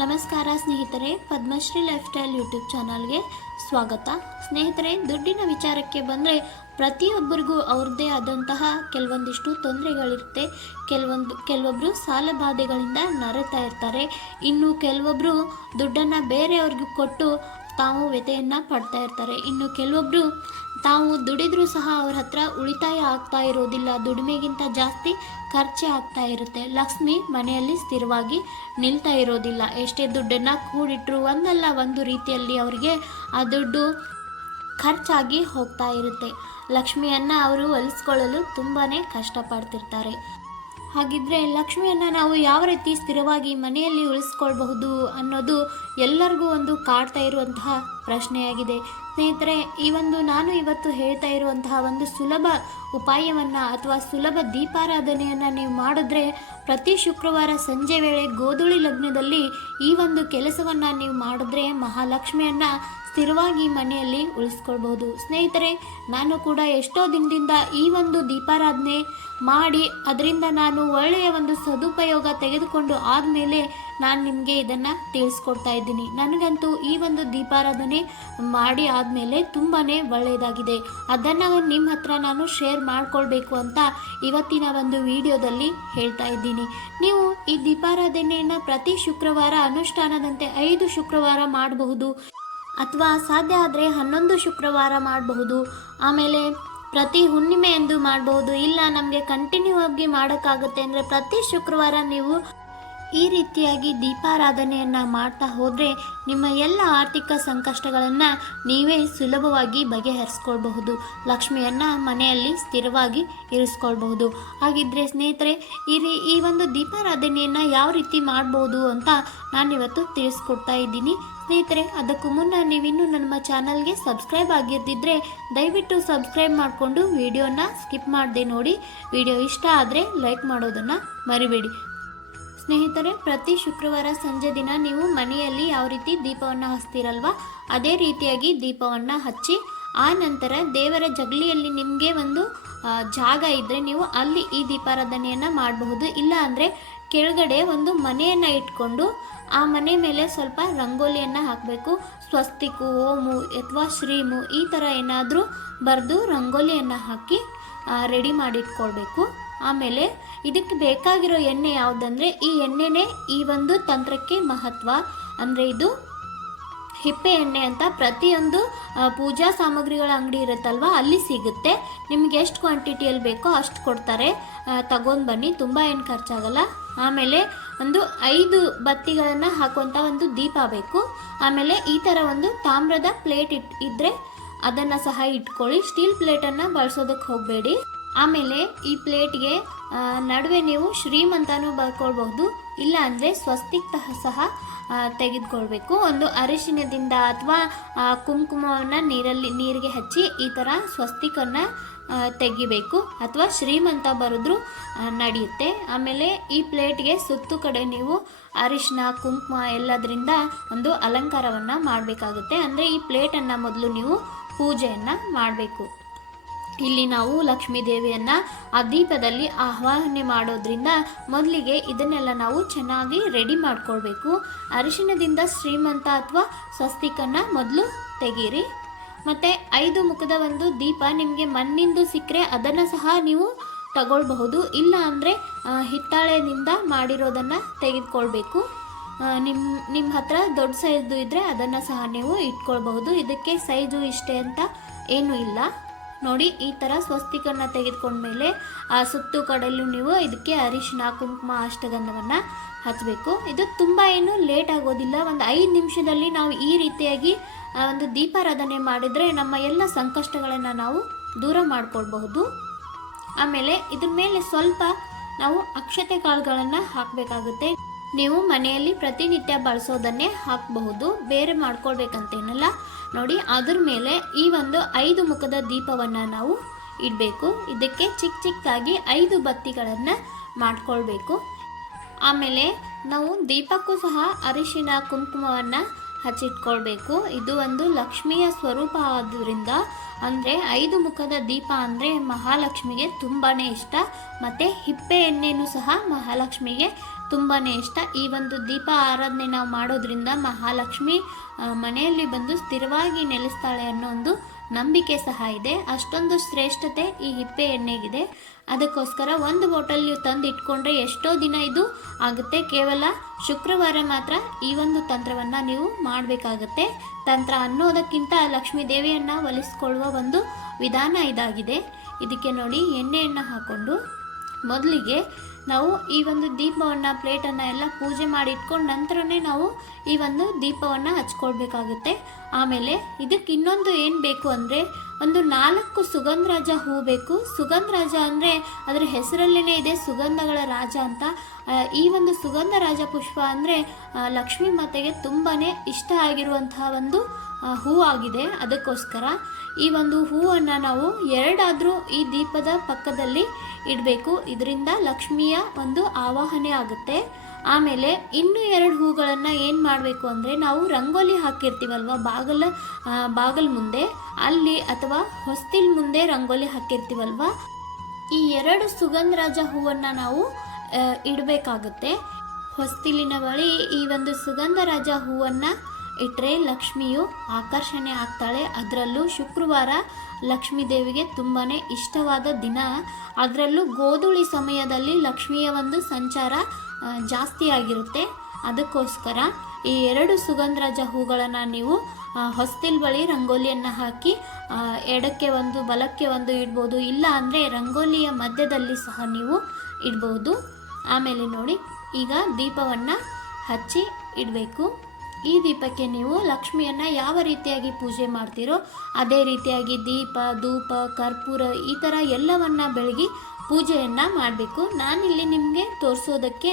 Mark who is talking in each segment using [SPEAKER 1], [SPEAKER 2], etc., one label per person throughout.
[SPEAKER 1] ನಮಸ್ಕಾರ ಸ್ನೇಹಿತರೆ, Padmashri life style YouTube ಚಾನಲ್ಗೆ ಸ್ವಾಗತ. ಸ್ನೇಹಿತರೆ, ದುಡ್ಡಿನ ವಿಚಾರಕ್ಕೆ ಬಂದರೆ ಪ್ರತಿಯೊಬ್ಬರಿಗೂ ಅವ್ರದ್ದೇ ಆದಂತಹ ಕೆಲವೊಂದಿಷ್ಟು ತೊಂದರೆಗಳಿರುತ್ತೆ. ಕೆಲವೊಂದು ಕೆಲವೊಬ್ಬರು ಸಾಲ ಬಾಧೆಗಳಿಂದ ನರತಾ ಇರ್ತಾರೆ. ಇನ್ನು ಕೆಲವೊಬ್ಬರು ದುಡ್ಡನ್ನು ಬೇರೆಯವ್ರಿಗೂ ಕೊಟ್ಟು ತಾವು ವ್ಯತೆಯನ್ನು ಪಡ್ತಾ ಇರ್ತಾರೆ. ಇನ್ನು ಕೆಲವೊಬ್ಬರು ತಾವು ದುಡಿದ್ರೂ ಸಹ ಅವ್ರ ಹತ್ರ ಉಳಿತಾಯ ಆಗ್ತಾ ಇರೋದಿಲ್ಲ. ದುಡಿಮೆಗಿಂತ ಜಾಸ್ತಿ ಖರ್ಚೆ ಆಗ್ತಾ ಇರುತ್ತೆ. ಲಕ್ಷ್ಮಿ ಮನೆಯಲ್ಲಿ ಸ್ಥಿರವಾಗಿ ನಿಲ್ತಾ ಇರೋದಿಲ್ಲ. ಎಷ್ಟೇ ದುಡ್ಡನ್ನು ಕೂಡಿಟ್ರು ಒಂದಲ್ಲ ಒಂದು ರೀತಿಯಲ್ಲಿ ಅವರಿಗೆ ಆ ದುಡ್ಡು ಖರ್ಚಾಗಿ ಹೋಗ್ತಾ ಇರುತ್ತೆ. ಲಕ್ಷ್ಮಿಯನ್ನು ಅವರು ಒಲಿಸ್ಕೊಳ್ಳಲು ತುಂಬಾ ಕಷ್ಟಪಡ್ತಿರ್ತಾರೆ. ಹಾಗಿದ್ರೆ ಲಕ್ಷ್ಮಿಯನ್ನು ನಾವು ಯಾವ ರೀತಿ ಸ್ಥಿರವಾಗಿ ಮನೆಯಲ್ಲಿ ಉಳಿಸ್ಕೊಳ್ಬಹುದು ಅನ್ನೋದು ಎಲ್ಲರಿಗೂ ಒಂದು ಕಾಡ್ತಾ ಇರುವಂತಹ ಪ್ರಶ್ನೆಯಾಗಿದೆ. ಸ್ನೇಹಿತರೆ, ಈ ಒಂದು ನಾನು ಇವತ್ತು ಹೇಳ್ತಾ ಇರುವಂತಹ ಒಂದು ಸುಲಭ ಉಪಾಯವನ್ನು ಅಥವಾ ಸುಲಭ ದೀಪಾರಾಧನೆಯನ್ನು ನೀವು ಮಾಡಿದ್ರೆ ಪ್ರತಿ ಶುಕ್ರವಾರ ಸಂಜೆ ವೇಳೆ ಗೋಧುಳಿ ಲಗ್ನದಲ್ಲಿ ಈ ಒಂದು ಕೆಲಸವನ್ನು ನೀವು ಮಾಡಿದ್ರೆ ಮಹಾಲಕ್ಷ್ಮಿಯನ್ನು ಸ್ಥಿರವಾಗಿ ಮನೆಯಲ್ಲಿ ಉಳಿಸ್ಕೊಳ್ಬಹುದು. ಸ್ನೇಹಿತರೆ, ನಾನು ಕೂಡ ಎಷ್ಟೋ ದಿನದಿಂದ ಈ ಒಂದು ದೀಪಾರಾಧನೆ ಮಾಡಿ, ಅದರಿಂದ ನಾನು ಒಳ್ಳೆಯ ಒಂದು ಸದುಪಯೋಗ ತೆಗೆದುಕೊಂಡು ಆದಮೇಲೆ ನಾನು ನಿಮಗೆ ಇದನ್ನು ತಿಳಿಸ್ಕೊಡ್ತಾ ಇದ್ದೀನಿ. ನನಗಂತೂ ಈ ಒಂದು ದೀಪಾರಾಧನೆ ಮಾಡಿ ಆದಮೇಲೆ ತುಂಬಾ ಒಳ್ಳೆಯದಾಗಿದೆ. ಅದನ್ನು ನಿಮ್ಮ ಹತ್ರ ನಾನು ಶೇರ್ ಮಾಡಿಕೊಳ್ಬೇಕು ಅಂತ ಇವತ್ತಿನ ಒಂದು ವಿಡಿಯೋದಲ್ಲಿ ಹೇಳ್ತಾ ಇದ್ದೀನಿ. ನೀವು ಈ ದೀಪಾರಾಧನೆಯನ್ನು ಪ್ರತಿ ಶುಕ್ರವಾರ, ಅನುಷ್ಠಾನದಂತೆ ಐದು ಶುಕ್ರವಾರ ಮಾಡಬಹುದು. ಅಥವಾ ಸಾಧ್ಯ ಆದರೆ ಹನ್ನೊಂದು ಶುಕ್ರವಾರ ಮಾಡಬಹುದು. ಆಮೇಲೆ ಪ್ರತಿ ಹುಣ್ಣಿಮೆ ಎಂದು ಮಾಡಬಹುದು. ಇಲ್ಲ, ನಮಗೆ ಕಂಟಿನ್ಯೂ ಆಗಿ ಮಾಡೋಕ್ಕಾಗುತ್ತೆ ಅಂದರೆ ಪ್ರತಿ ಶುಕ್ರವಾರ ನೀವು ಈ ರೀತಿಯಾಗಿ ದೀಪಾರಾಧನೆಯನ್ನು ಮಾಡ್ತಾ ಹೋದರೆ ನಿಮ್ಮ ಎಲ್ಲ ಆರ್ಥಿಕ ಸಂಕಷ್ಟಗಳನ್ನು ನೀವೇ ಸುಲಭವಾಗಿ ಬಗೆಹರಿಸ್ಕೊಳ್ಬಹುದು. ಲಕ್ಷ್ಮಿಯನ್ನು ಮನೆಯಲ್ಲಿ ಸ್ಥಿರವಾಗಿ ಇರಿಸ್ಕೊಳ್ಬಹುದು. ಹಾಗಿದ್ರೆ ಸ್ನೇಹಿತರೆ, ಈ ರೀ, ಈ ಒಂದು ದೀಪಾರಾಧನೆಯನ್ನು ಯಾವ ರೀತಿ ಮಾಡ್ಬೋದು ಅಂತ ನಾನಿವತ್ತು ತಿಳಿಸ್ಕೊಡ್ತಾ ಇದ್ದೀನಿ. ಸ್ನೇಹಿತರೆ, ಅದಕ್ಕೂ ಮುನ್ನ ನೀವಿನ್ನೂ ನಮ್ಮ ಚಾನಲ್ಗೆ ಸಬ್ಸ್ಕ್ರೈಬ್ ಆಗಿರ್ದಿದ್ರೆ ದಯವಿಟ್ಟು ಸಬ್ಸ್ಕ್ರೈಬ್ ಮಾಡಿಕೊಂಡು ವಿಡಿಯೋನ ಸ್ಕಿಪ್ ಮಾಡದೆ ನೋಡಿ. ವಿಡಿಯೋ ಇಷ್ಟ ಆದರೆ ಲೈಕ್ ಮಾಡೋದನ್ನು ಮರಿಬೇಡಿ. ಸ್ನೇಹಿತರೆ, ಪ್ರತಿ ಶುಕ್ರವಾರ ಸಂಜೆ ದಿನ ನೀವು ಮನೆಯಲ್ಲಿ ಯಾವ ರೀತಿ ದೀಪವನ್ನು ಹಚ್ತೀರಲ್ವ? ಅದೇ ರೀತಿಯಾಗಿ ದೀಪವನ್ನು ಹಚ್ಚಿ, ಆ ನಂತರ ದೇವರ ಜಗಲಿಯಲ್ಲಿ ನಿಮಗೆ ಒಂದು ಜಾಗ ಇದ್ದರೆ ನೀವು ಅಲ್ಲಿ ಈ ದೀಪಾರಾಧನೆಯನ್ನು ಮಾಡಬಹುದು. ಇಲ್ಲ ಅಂದರೆ ಕೆಳಗಡೆ ಒಂದು ಮನೆಯನ್ನು ಇಟ್ಕೊಂಡು, ಆ ಮನೆ ಮೇಲೆ ಸ್ವಲ್ಪ ರಂಗೋಲಿಯನ್ನು ಹಾಕಬೇಕು. ಸ್ವಸ್ತಿಕು ಓಮು ಅಥವಾ ಶ್ರೀಮು ಈ ಥರ ಏನಾದರೂ ಬರೆದು ರಂಗೋಲಿಯನ್ನು ಹಾಕಿ ರೆಡಿ ಮಾಡಿಟ್ಕೊಳ್ಬೇಕು. ಆಮೇಲೆ ಇದಕ್ಕೆ ಬೇಕಾಗಿರೋ ಎಣ್ಣೆ ಯಾವುದಂದ್ರೆ ಈ ಎಣ್ಣೆನೇ ಈ ಒಂದು ತಂತ್ರಕ್ಕೆ ಮಹತ್ವ. ಅಂದರೆ ಇದು ಹಿಪ್ಪೆ ಎಣ್ಣೆ ಅಂತ ಪ್ರತಿಯೊಂದು ಪೂಜಾ ಸಾಮಗ್ರಿಗಳ ಅಂಗಡಿ ಇರುತ್ತಲ್ವ, ಅಲ್ಲಿ ಸಿಗುತ್ತೆ. ನಿಮ್ಗೆ ಎಷ್ಟು ಕ್ವಾಂಟಿಟಿಯಲ್ಲಿ ಬೇಕೋ ಅಷ್ಟು ಕೊಡ್ತಾರೆ. ತಗೊಂಡು ಬನ್ನಿ, ತುಂಬ ಏನು ಖರ್ಚಾಗಲ್ಲ. ಆಮೇಲೆ ಒಂದು ಐದು ಬತ್ತಿಗಳನ್ನು ಹಾಕುವಂಥ ಒಂದು ದೀಪ ಬೇಕು. ಆಮೇಲೆ ಈ ಥರ ಒಂದು ತಾಮ್ರದ ಪ್ಲೇಟ್ ಇಟ್ ಇದ್ದರೆ ಅದನ್ನು ಸಹ ಇಟ್ಕೊಳ್ಳಿ. ಸ್ಟೀಲ್ ಪ್ಲೇಟನ್ನು ಬಳಸೋದಕ್ಕೆ ಹೋಗಬೇಡಿ. ಆಮೇಲೆ ಈ ಪ್ಲೇಟ್ಗೆ ನಡುವೆ ನೀವು ಶ್ರೀಮಂತನೂ ಬರ್ಕೊಳ್ಬಹುದು. ಇಲ್ಲ ಅಂದರೆ ಸ್ವಸ್ತಿಕ್ ಸಹ ತೆಗೆದುಕೊಳ್ಬೇಕು. ಒಂದು ಅರಿಶಿನದಿಂದ ಅಥವಾ ಕುಂಕುಮವನ್ನು ನೀರಲ್ಲಿ, ನೀರಿಗೆ ಹಚ್ಚಿ ಈ ಥರ ಸ್ವಸ್ತಿಕನ್ನು ತೆಗಿಬೇಕು. ಅಥವಾ ಶ್ರೀಮಂತ ಬರೆದ್ರು ನಡೆಯುತ್ತೆ. ಆಮೇಲೆ ಈ ಪ್ಲೇಟ್ಗೆ ಸುತ್ತು ಕಡೆ ನೀವು ಅರಿಶಿನ ಕುಂಕುಮ ಎಲ್ಲದರಿಂದ ಒಂದು ಅಲಂಕಾರವನ್ನು ಮಾಡಬೇಕಾಗುತ್ತೆ. ಅಂದರೆ ಈ ಪ್ಲೇಟನ್ನು ಮೊದಲು ನೀವು ಪೂಜೆಯನ್ನು ಮಾಡಬೇಕು. ಇಲ್ಲಿ ನಾವು ಲಕ್ಷ್ಮೀ ದೇವಿಯನ್ನು ಆ ದೀಪದಲ್ಲಿ ಆಹ್ವಾನೆ ಮಾಡೋದ್ರಿಂದ ಮೊದಲಿಗೆ ಇದನ್ನೆಲ್ಲ ನಾವು ಚೆನ್ನಾಗಿ ರೆಡಿ ಮಾಡ್ಕೊಳ್ಬೇಕು. ಅರಿಶಿಣದಿಂದ ಶ್ರೀಮಂತ ಅಥವಾ ಸ್ವಸ್ತಿಕನ್ನು ಮೊದಲು ತೆಗೀರಿ. ಮತ್ತು ಐದು ಮುಖದ ಒಂದು ದೀಪ ನಿಮಗೆ ಮಣ್ಣಿಂದು ಸಿಕ್ಕರೆ ಅದನ್ನು ಸಹ ನೀವು ತಗೊಳ್ಬಹುದು. ಇಲ್ಲ ಅಂದರೆ ಹಿತ್ತಾಳೆದಿಂದ ಮಾಡಿರೋದನ್ನು ತೆಗೆದುಕೊಳ್ಬೇಕು. ನಿಮ್ಮ ನಿಮ್ಮ ಹತ್ರ ದೊಡ್ಡ ಸೈಜು ಇದ್ದರೆ ಅದನ್ನು ಸಹ ನೀವು ಇಟ್ಕೊಳ್ಬಹುದು. ಇದಕ್ಕೆ ಸೈಜು ಇಷ್ಟೇ ಅಂತ ಏನೂ ಇಲ್ಲ. ನೋಡಿ, ಈ ಥರ ಸ್ವಸ್ತಿಕನ್ನು ತೆಗೆದುಕೊಂಡ್ಮೇಲೆ ಆ ಸುತ್ತು ಕಡಲು ನೀವು ಇದಕ್ಕೆ ಅರಿಶಿನ ಕುಂಕುಮ, ಅಷ್ಟಗಂಧವನ್ನು ಹಚ್ಚಬೇಕು ಇದು ತುಂಬ ಏನು ಲೇಟ್ ಆಗೋದಿಲ್ಲ. ಒಂದು ಐದು ನಿಮಿಷದಲ್ಲಿ ನಾವು ಈ ರೀತಿಯಾಗಿ ಒಂದು ದೀಪಾರಾಧನೆ ಮಾಡಿದರೆ ನಮ್ಮ ಎಲ್ಲ ಸಂಕಷ್ಟಗಳನ್ನು ನಾವು ದೂರ ಮಾಡಿಕೊಳ್ಬಹುದು. ಆಮೇಲೆ ಇದ್ರ ಮೇಲೆ ಸ್ವಲ್ಪ ನಾವು ಅಕ್ಷತೆ ಕಾಳುಗಳನ್ನು ಹಾಕಬೇಕಾಗುತ್ತೆ. ನೀವು ಮನೆಯಲ್ಲಿ ಪ್ರತಿನಿತ್ಯ ಬಳಸೋದನ್ನೇ ಹಾಕಬಹುದು. ಬೇರೆ ಮಾಡ್ಕೊಳ್ಬೇಕಂತೇನಲ್ಲ ನೋಡಿ, ಅದ್ರ ಮೇಲೆ ಈ ಒಂದು ಐದು ಮುಖದ ದೀಪವನ್ನು ನಾವು ಇಡಬೇಕು. ಇದಕ್ಕೆ ಚಿಕ್ಕ ಚಿಕ್ಕದಾಗಿ ಐದು ಬತ್ತಿಗಳನ್ನು ಮಾಡ್ಕೊಳ್ಬೇಕು. ಆಮೇಲೆ ನಾವು ದೀಪಕ್ಕೂ ಸಹ ಅರಿಶಿನ, ಕುಂಕುಮವನ್ನು ಹಚ್ಚಿಟ್ಕೊಳ್ಬೇಕು. ಇದು ಒಂದು ಲಕ್ಷ್ಮಿಯ ಸ್ವರೂಪ ಆದ್ದರಿಂದ ಅಂದರೆ ಐದು ಮುಖದ ದೀಪ ಅಂದರೆ ಮಹಾಲಕ್ಷ್ಮಿಗೆ ತುಂಬಾ ಇಷ್ಟ. ಮತ್ತು ಹಿಪ್ಪೆ ಎಣ್ಣೆನೂ ಸಹ ಮಹಾಲಕ್ಷ್ಮಿಗೆ ತುಂಬಾ ಇಷ್ಟ. ಈ ಒಂದು ದೀಪ ಆರಾಧನೆ ನಾವು ಮಾಡೋದ್ರಿಂದ ಮಹಾಲಕ್ಷ್ಮಿ ಮನೆಯಲ್ಲಿ ಬಂದು ಸ್ಥಿರವಾಗಿ ನೆಲೆಸ್ತಾಳೆ ಅನ್ನೋ ಒಂದು ನಂಬಿಕೆ ಸಹ ಇದೆ. ಅಷ್ಟೊಂದು ಶ್ರೇಷ್ಠತೆ ಈ ಹಿಪ್ಪೆ ಎಣ್ಣೆಗಿದೆ. ಅದಕ್ಕೋಸ್ಕರ ಒಂದು ಬಾಟಲ್ ನೀವು ತಂದು ಇಟ್ಕೊಂಡ್ರೆ ಎಷ್ಟೋ ದಿನ ಇದು ಆಗುತ್ತೆ. ಕೇವಲ ಶುಕ್ರವಾರ ಮಾತ್ರ ಈ ಒಂದು ತಂತ್ರವನ್ನು ನೀವು ಮಾಡಬೇಕಾಗತ್ತೆ. ತಂತ್ರ ಅನ್ನೋದಕ್ಕಿಂತ ಲಕ್ಷ್ಮೀ ದೇವಿಯನ್ನು ಒಲಿಸ್ಕೊಳ್ಳುವ ಒಂದು ವಿಧಾನ ಇದಾಗಿದೆ. ಇದಕ್ಕೆ ನೋಡಿ ಎಣ್ಣೆಯನ್ನು ಹಾಕ್ಕೊಂಡು ಮೊದಲಿಗೆ ನಾವು ಈ ಒಂದು ದೀಪವನ್ನು, ಪ್ಲೇಟನ್ನು ಎಲ್ಲ ಪೂಜೆ ಮಾಡಿ ಇಟ್ಕೊಂಡು ನಂತರನೇ ನಾವು ಈ ಒಂದು ದೀಪವನ್ನು ಹಚ್ಕೊಳ್ಬೇಕಾಗುತ್ತೆ. ಆಮೇಲೆ ಇದಕ್ಕೆ ಇನ್ನೊಂದು ಏನು ಬೇಕು ಅಂದರೆ, ಒಂದು ನಾಲ್ಕು ಸುಗಂಧರಾಜ ಹೂ ಬೇಕು. ಸುಗಂಧರಾಜ ಅಂದರೆ ಅದರ ಹೆಸರಲ್ಲೇ ಇದೆ ಸುಗಂಧಗಳ ರಾಜ ಅಂತ. ಈ ಒಂದು ಸುಗಂಧ ರಾಜ ಪುಷ್ಪ ಅಂದರೆ ಲಕ್ಷ್ಮೀ ಮಾತೆಗೆ ತುಂಬಾ ಇಷ್ಟ ಆಗಿರುವಂತಹ ಒಂದು ಹೂ ಆಗಿದೆ. ಅದಕ್ಕೋಸ್ಕರ ಈ ಒಂದು ಹೂವನ್ನು ನಾವು ಎರಡಾದರೂ ಈ ದೀಪದ ಪಕ್ಕದಲ್ಲಿ ಇಡಬೇಕು. ಇದರಿಂದ ಲಕ್ಷ್ಮಿಯ ಒಂದು ಆವಾಹನೆ ಆಗುತ್ತೆ. ಆಮೇಲೆ ಇನ್ನು ಎರಡು ಹೂಗಳನ್ನು ಏನು ಮಾಡಬೇಕು ಅಂದರೆ ನಾವು ರಂಗೋಲಿ ಹಾಕಿರ್ತೀವಲ್ವ? ಬಾಗಲ ಬಾಗಲ್ ಮುಂದೆ. ಅಲ್ಲಿ ಅಥವಾ ಹೊಸ್ತಿಲ್ ಮುಂದೆ ರಂಗೋಲಿ ಹಾಕಿರ್ತೀವಲ್ವ? ಈ ಎರಡು ಸುಗಂಧರಾಜ ಹೂವನ್ನು ನಾವು ಇಡಬೇಕಾಗುತ್ತೆ. ಹೊಸ್ತಿಲಿನ ಬಳಿ ಈ ಒಂದು ಸುಗಂಧರಾಜ ಹೂವನ್ನು ಇಟ್ಟರೆ ಲಕ್ಷ್ಮಿಯು ಆಕರ್ಷಣೆ ಆಗ್ತಾಳೆ. ಅದರಲ್ಲೂ ಶುಕ್ರವಾರ ಲಕ್ಷ್ಮೀ ದೇವಿಗೆ ತುಂಬಾ ಇಷ್ಟವಾದ ದಿನ. ಅದರಲ್ಲೂ ಗೋಧೂಳಿ ಸಮಯದಲ್ಲಿ ಲಕ್ಷ್ಮಿಯ ಒಂದು ಸಂಚಾರ ಜಾಸ್ತಿ ಆಗಿರುತ್ತೆ. ಅದಕ್ಕೋಸ್ಕರ ಈ ಎರಡು ಸುಗಂಧರಾಜ ಹೂಗಳನ್ನು ನೀವು ಹೊಸ್ತಿಲ್ ಬಳಿ ರಂಗೋಲಿಯನ್ನು ಹಾಕಿ ಎಡಕ್ಕೆ ಒಂದು, ಬಲಕ್ಕೆ ಒಂದು ಇಡ್ಬೋದು. ಇಲ್ಲ ಅಂದರೆ ರಂಗೋಲಿಯ ಮಧ್ಯದಲ್ಲಿ ಸಹ ನೀವು ಇಡ್ಬೋದು. ಆಮೇಲೆ ನೋಡಿ, ಈಗ ದೀಪವನ್ನು ಹಚ್ಚಿ ಇಡಬೇಕು. ಈ ದೀಪಕ್ಕೆ ನೀವು ಲಕ್ಷ್ಮಿಯನ್ನು ಯಾವ ರೀತಿಯಾಗಿ ಪೂಜೆ ಮಾಡ್ತೀರೋ ಅದೇ ರೀತಿಯಾಗಿ ದೀಪ, ಧೂಪ, ಕರ್ಪೂರ ಈ ಥರ ಎಲ್ಲವನ್ನ ಬೆಳಗಿ ಪೂಜೆಯನ್ನು ಮಾಡಬೇಕು. ನಾನಿಲ್ಲಿ ನಿಮಗೆ ತೋರಿಸೋದಕ್ಕೆ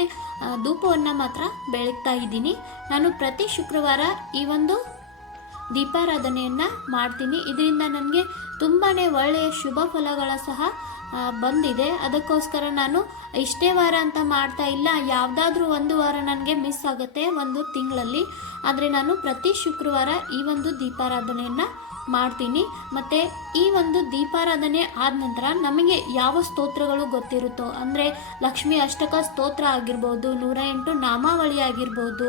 [SPEAKER 1] ಧೂಪವನ್ನು ಮಾತ್ರ ಬೆಳಗ್ತಾ ಇದ್ದೀನಿ. ನಾನು ಪ್ರತಿ ಶುಕ್ರವಾರ ಈ ಒಂದು ದೀಪಾರಾಧನೆಯನ್ನು ಮಾಡ್ತೀನಿ. ಇದರಿಂದ ನನಗೆ ತುಂಬಾ ಒಳ್ಳೆಯ ಶುಭ ಫಲಗಳ ಸಹ ಬಂದಿದೆ. ಅದಕ್ಕೋಸ್ಕರ ನಾನು ಇಷ್ಟೇ ವಾರ ಅಂತ ಮಾಡ್ತಾ ಇಲ್ಲ. ಯಾವುದಾದ್ರೂ ಒಂದು ವಾರ ನನಗೆ ಮಿಸ್ ಆಗುತ್ತೆ ಒಂದು ತಿಂಗಳಲ್ಲಿ. ಆದರೆ ನಾನು ಪ್ರತಿ ಶುಕ್ರವಾರ ಈ ಒಂದು ದೀಪಾರಾಧನೆಯನ್ನು ಮಾಡ್ತೀನಿ. ಮತ್ತು ಈ ಒಂದು ದೀಪಾರಾಧನೆ ಆದ ನಂತರ ನಮಗೆ ಯಾವ ಸ್ತೋತ್ರಗಳು ಗೊತ್ತಿರುತ್ತೋ, ಅಂದರೆ ಲಕ್ಷ್ಮಿ ಅಷ್ಟಕ ಸ್ತೋತ್ರ ಆಗಿರ್ಬೋದು ನೂರ ಎಂಟು ನಾಮಾವಳಿ ಆಗಿರ್ಬೋದು,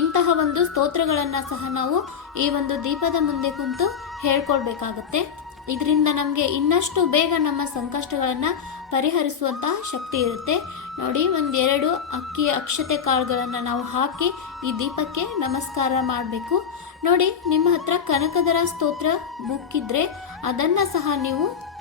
[SPEAKER 1] ಇಂತಹ ಒಂದು ಸ್ತೋತ್ರಗಳನ್ನು ಸಹ ನಾವು ಈ ಒಂದು ದೀಪದ ಮುಂದೆ ಕುಂತು ಹೇಳ್ಕೊಳ್ಬೇಕಾಗತ್ತೆ. ಇದರಿಂದ ನಮಗೆ ಇನ್ನಷ್ಟು ಬೇಗ ನಮ್ಮ ಸಂಕಷ್ಟಗಳನ್ನು ಪರಿಹರಿಸುವಂತಹ ಶಕ್ತಿ ಇರುತ್ತೆ. ನೋಡಿ, ಒಂದೆರಡು ಅಕ್ಕಿ ಅಕ್ಷತೆ ಕಾಳುಗಳನ್ನು ನಾವು ಹಾಕಿ ಈ ದೀಪಕ್ಕೆ ನಮಸ್ಕಾರ ಮಾಡಬೇಕು. ನೋಡಿ, ನಿಮ್ಮ ಹತ್ರ ಕನಕದರ ಸ್ತೋತ್ರ ಬುಕ್ ಇದ್ದರೆ ಅದನ್ನು ಸಹ ನೀವು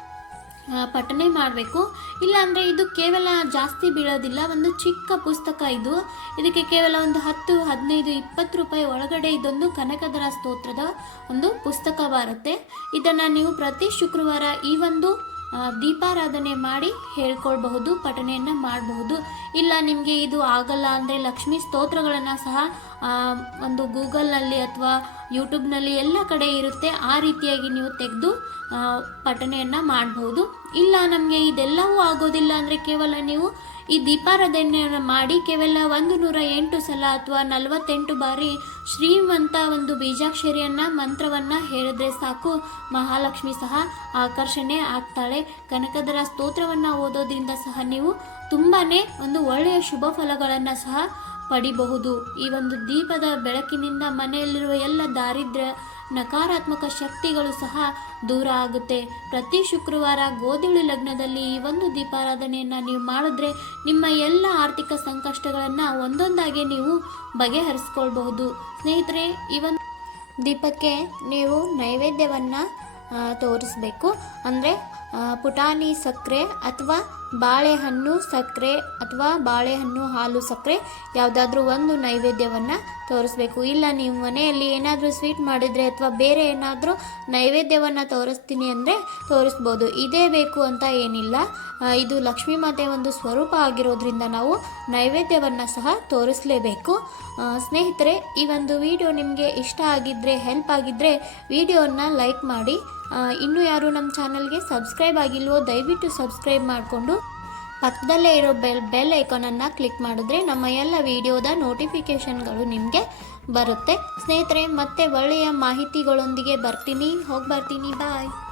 [SPEAKER 1] ಪಠನೆ ಮಾಡಬೇಕು. ಇಲ್ಲಾಂದರೆ ಇದು ಕೇವಲ ಜಾಸ್ತಿ ಬೀಳೋದಿಲ್ಲ, ಒಂದು ಚಿಕ್ಕ ಪುಸ್ತಕ ಇದು. ಇದಕ್ಕೆ ಕೇವಲ ಒಂದು ಹತ್ತು, ಹದಿನೈದು, ಇಪ್ಪತ್ತು ರೂಪಾಯಿ ಒಳಗಡೆ ಇದೊಂದು ಕನಕದರ ಸ್ತೋತ್ರದ ಒಂದು ಪುಸ್ತಕ ಬರುತ್ತೆ. ಇದನ್ನು ನೀವು ಪ್ರತಿ ಶುಕ್ರವಾರ ಈ ಒಂದು ದೀಪಾರಾಧನೆ ಮಾಡಿ ಹೇಳ್ಕೊಳ್ಬಹುದು, ಪಠಣೆಯನ್ನು ಮಾಡಬಹುದು. ಇಲ್ಲ, ನಿಮಗೆ ಇದು ಆಗಲ್ಲ ಅಂದರೆ ಲಕ್ಷ್ಮೀ ಸ್ತೋತ್ರಗಳನ್ನು ಸಹ ಒಂದು ಗೂಗಲ್ನಲ್ಲಿ ಅಥವಾ ಯೂಟ್ಯೂಬ್ನಲ್ಲಿ ಎಲ್ಲ ಕಡೆ ಇರುತ್ತೆ. ಆ ರೀತಿಯಾಗಿ ನೀವು ತೆಗೆದು ಪಠಣೆಯನ್ನು ಮಾಡಬಹುದು. ಇಲ್ಲ, ನಮಗೆ ಇದೆಲ್ಲವೂ ಆಗೋದಿಲ್ಲ ಅಂದರೆ ಕೇವಲ ನೀವು ಈ ದೀಪಾರಾಧನೆಯನ್ನು ಮಾಡಿ ಕೇವಲ ಒಂದು ನೂರ ಎಂಟು ಸಲ ಅಥವಾ ನಲವತ್ತೆಂಟು ಬಾರಿ ಶ್ರೀಮಂತ ಒಂದು ಬೀಜಾಕ್ಷರಿಯನ್ನು, ಮಂತ್ರವನ್ನು ಹೇಳಿದ್ರೆ ಸಾಕು. ಮಹಾಲಕ್ಷ್ಮಿ ಸಹ ಆಕರ್ಷಣೆ ಆಗ್ತಾಳೆ. ಕನಕದರ ಸ್ತೋತ್ರವನ್ನು ಓದೋದ್ರಿಂದ ಸಹ ನೀವು ತುಂಬಾ ಒಂದು ಒಳ್ಳೆಯ ಶುಭ ಫಲಗಳನ್ನು ಸಹ ಪಡಿಬಹುದು. ಈ ಒಂದು ದೀಪದ ಬೆಳಕಿನಿಂದ ಮನೆಯಲ್ಲಿರುವ ಎಲ್ಲ ದಾರಿದ್ರ್ಯ ನಕಾರಾತ್ಮಕ ಶಕ್ತಿಗಳು ಸಹ ದೂರ ಆಗುತ್ತೆ. ಪ್ರತಿ ಶುಕ್ರವಾರ ಗೋಧಿಳು ಲಗ್ನದಲ್ಲಿ ಈ ಒಂದು ದೀಪಾರಾಧನೆಯನ್ನು ನೀವು ಮಾಡಿದ್ರೆ ನಿಮ್ಮ ಎಲ್ಲ ಆರ್ಥಿಕ ಸಂಕಷ್ಟಗಳನ್ನು ಒಂದೊಂದಾಗಿ ನೀವು ಬಗೆಹರಿಸ್ಕೊಳ್ಬಹುದು. ಸ್ನೇಹಿತರೆ, ಈ ಒಂದು ದೀಪಕ್ಕೆ ನೀವು ನೈವೇದ್ಯವನ್ನು ತೋರಿಸ್ಬೇಕು. ಅಂದರೆ ಪುಟಾಣಿ, ಸಕ್ಕರೆ ಅಥವಾ ಬಾಳೆಹಣ್ಣು ಸಕ್ಕರೆ ಅಥವಾ ಬಾಳೆಹಣ್ಣು ಹಾಲು ಸಕ್ಕರೆ ಯಾವುದಾದ್ರೂ ಒಂದು ನೈವೇದ್ಯವನ್ನು ತೋರಿಸ್ಬೇಕು. ಇಲ್ಲ, ನೀವು ಮನೆಯಲ್ಲಿ ಏನಾದರೂ ಸ್ವೀಟ್ ಮಾಡಿದರೆ ಅಥವಾ ಬೇರೆ ಏನಾದರೂ ನೈವೇದ್ಯವನ್ನು ತೋರಿಸ್ತೀನಿ ಅಂದರೆ ತೋರಿಸ್ಬೋದು. ಇದೇ ಬೇಕು ಅಂತ ಏನಿಲ್ಲ. ಇದು ಲಕ್ಷ್ಮೀ ಮಾತೆ ಒಂದು ಸ್ವರೂಪ ಆಗಿರೋದ್ರಿಂದ ನಾವು ನೈವೇದ್ಯವನ್ನು ಸಹ ತೋರಿಸಲೇಬೇಕು. ಸ್ನೇಹಿತರೆ, ಈ ಒಂದು ವಿಡಿಯೋ ನಿಮಗೆ ಇಷ್ಟ ಆಗಿದ್ದರೆ ಹೆಲ್ಪ್ ಆಗಿದ್ದರೆ ವಿಡಿಯೋನ ಲೈಕ್ ಮಾಡಿ. ಇನ್ನೂ ಯಾರು ನಮ್ಮ ಚಾನಲ್ಗೆ ಸಬ್ಸ್ಕ್ರೈಬ್ ಆಗಿಲ್ವೋ ದಯವಿಟ್ಟು ಸಬ್ಸ್ಕ್ರೈಬ್ ಮಾಡಿಕೊಂಡು ಪಕ್ಕದಲ್ಲೇ ಇರೋ ಬೆಲ್ ಬೆಲ್ ಐಕಾನನ್ನು ಕ್ಲಿಕ್ ಮಾಡಿದ್ರೆ ನಮ್ಮ ಎಲ್ಲ ವಿಡಿಯೋದ ನೋಟಿಫಿಕೇಷನ್ಗಳು ನಿಮಗೆ ಬರುತ್ತೆ. ಸ್ನೇಹಿತರೆ, ಮತ್ತೆ ಒಳ್ಳೆಯ ಮಾಹಿತಿಗಳೊಂದಿಗೆ ಬರ್ತೀನಿ. ಹೋಗಿ ಬರ್ತೀನಿ ಬಾಯ್.